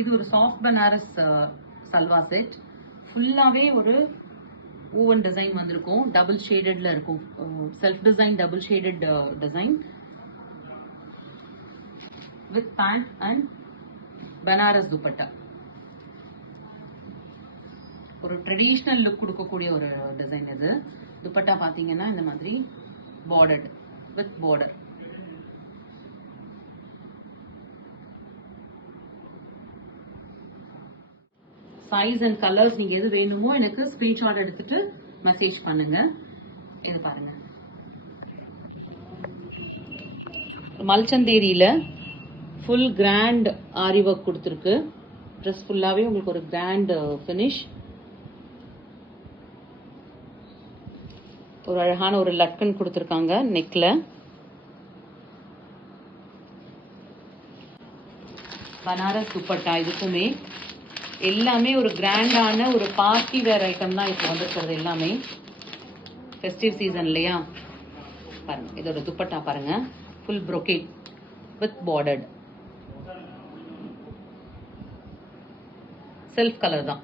இது ஒரு soft Banaras salwar set. ஃபுல்லாவே ஒரு ஓவன் டிசைன் வந்திருக்கும். டபுள் ஷேடட்ல இருக்கும். Self design double shaded design with pant and Banaras dupatta. ஒரு ட்ரெடிஷ்னல் லுக் கொடுக்கக்கூடிய ஒரு டிசைன் இது. துப்பட்டா பாத்தீங்கன்னா இந்த மாதிரி bordered with border. Size and colours நீங்க எது வேணுமோ எனக்கு ஸ்கிரீன்ஷாட் எடுத்துட்டு மெசேஜ் பண்ணுங்க. இது பாருங்க, மல்சந்தேரியில ஃபுல் கிராண்ட் ஆரி ஒர்க் கொடுத்துருக்கு. ட்ரெஸ் ஃபுல்லாவே உங்களுக்கு ஒரு கிராண்ட் ஃபினிஷ். ஒரு அழகான ஒரு லட்கன் கொடுத்துருக்காங்க நெக்ல. பனாரஸ் துப்பட்டா. இதுக்குமே எல்லாமே ஒரு கிராண்டான ஒரு பார்ட்டி வேர் ஐட்டம் தான் இப்போ வந்துருக்கிறது. எல்லாமே ஃபெஸ்டிவ் சீசன் இல்லையா? பாருங்க, இதோட துப்பட்டா பாருங்க, full brocade with bordered. Self colour தான்.